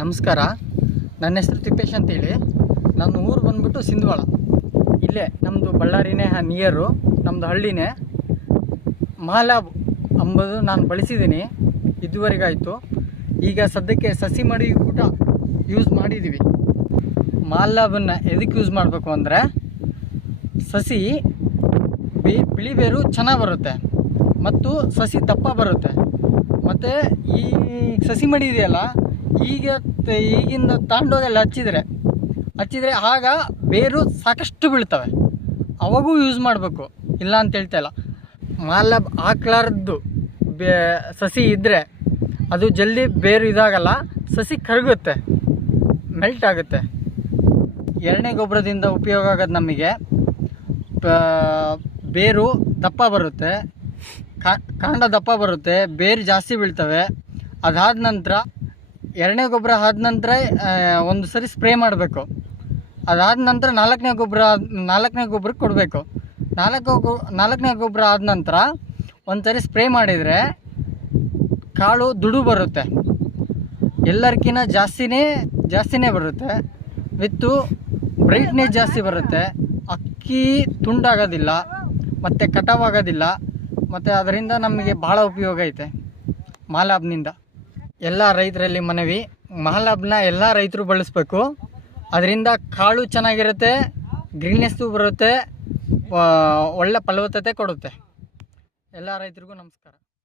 ನಮಸ್ಕಾರ. ನನ್ನ ಹೆಸರು ತಿಪ್ಪೇಶ್ ಅಂತೇಳಿ. ನನ್ನ ಊರು ಬಂದ್ಬಿಟ್ಟು ಸಿಂಧವಾಳ. ಇಲ್ಲೇ ನಮ್ಮದು ಬಳ್ಳಾರಿನೇ ನಿಯರು, ನಮ್ಮದು ಹಳ್ಳಿನೇ. ಮಹಾಲಾಭ್ ಅಂಬುದು ನಾನು ಬಳಸಿದ್ದೀನಿ ಇದುವರೆಗಾಯಿತು. ಈಗ ಸದ್ಯಕ್ಕೆ ಸಸಿ ಮಡಿ ಊಟ ಯೂಸ್ ಮಾಡಿದ್ದೀವಿ. ಮಹಾಲಾಭನ್ನು ಎದಕ್ಕೆ ಯೂಸ್ ಮಾಡಬೇಕು ಅಂದರೆ, ಸಸಿ ಬಿಳಿ ಬೇರು ಚೆನ್ನಾಗಿ ಬರುತ್ತೆ ಮತ್ತು ಸಸಿ ದಪ್ಪ ಬರುತ್ತೆ. ಮತ್ತು ಈ ಸಸಿ ಮಡಿ ಇದೆಯಲ್ಲ, ಈಗಿಂದ ತಾಂಡೋಗೆಲ್ಲ ಹಚ್ಚಿದರೆ ಆಗ ಬೇರು ಸಾಕಷ್ಟು ಬೀಳ್ತವೆ. ಅವಾಗೂ ಯೂಸ್ ಮಾಡಬೇಕು, ಇಲ್ಲ ಅಂತ ಹೇಳ್ತಾ ಇಲ್ಲ. ಮಹಾಲಾಭ್ ಹಾಕ್ಲಾರ್ದು ಸಸಿ ಇದ್ದರೆ ಅದು ಜಲ್ದಿ ಬೇರು ಇದಾಗಲ್ಲ, ಸಸಿ ಕರಗುತ್ತೆ, ಮೆಲ್ಟ್ ಆಗುತ್ತೆ. ಎರಡನೇ ಗೊಬ್ಬರದಿಂದ ಉಪಯೋಗ ಆಗೋದು ನಮಗೆ ಬೇರು ದಪ್ಪ ಬರುತ್ತೆ, ಕಾಂಡ ದಪ್ಪ ಬರುತ್ತೆ, ಬೇರು ಜಾಸ್ತಿ ಬೀಳ್ತವೆ. ಅದಾದ ನಂತರ ಎರಡನೇ ಗೊಬ್ಬರ ಆದ ನಂತರ ಒಂದು ಸರಿ ಸ್ಪ್ರೇ ಮಾಡಬೇಕು. ಅದಾದ ನಂತರ ನಾಲ್ಕನೇ ಗೊಬ್ಬರಕ್ಕೆ ಕೊಡಬೇಕು. ನಾಲ್ಕನೇ ಗೊಬ್ಬರ ಆದ ನಂತರ ಒಂದು ಸರಿ ಸ್ಪ್ರೇ ಮಾಡಿದರೆ ಕಾಳು ದುಡು ಬರುತ್ತೆ, ಎಲ್ಲರಿಗಿಂತ ಜಾಸ್ತಿನೇ ಬರುತ್ತೆ. ವಿತ್ತು ಬ್ರೈಟ್ನೆಸ್ ಜಾಸ್ತಿ ಬರುತ್ತೆ. ಅಕ್ಕಿ ತುಂಡಾಗೋದಿಲ್ಲ ಮತ್ತು ಕಟಾವಾಗೋದಿಲ್ಲ. ಮತ್ತು ಅದರಿಂದ ನಮಗೆ ಭಾಳ ಉಪಯೋಗ ಐತೆ ಮಹಾಲಾಭ್ನಿಂದ. ಎಲ್ಲ ರೈತರಲ್ಲಿ ಮನವಿ, ಮಹಾಲಾಭ್ನ ಎಲ್ಲ ರೈತರು ಬಳಸಬೇಕು. ಅದರಿಂದ ಕಾಳು ಚೆನ್ನಾಗಿರುತ್ತೆ, ಗ್ರೀನೆಸ್ಸು ಬರುತ್ತೆ, ಒಳ್ಳೆ ಫಲವತ್ತತೆ ಕೊಡುತ್ತೆ. ಎಲ್ಲ ರೈತರಿಗೂ ನಮಸ್ಕಾರ.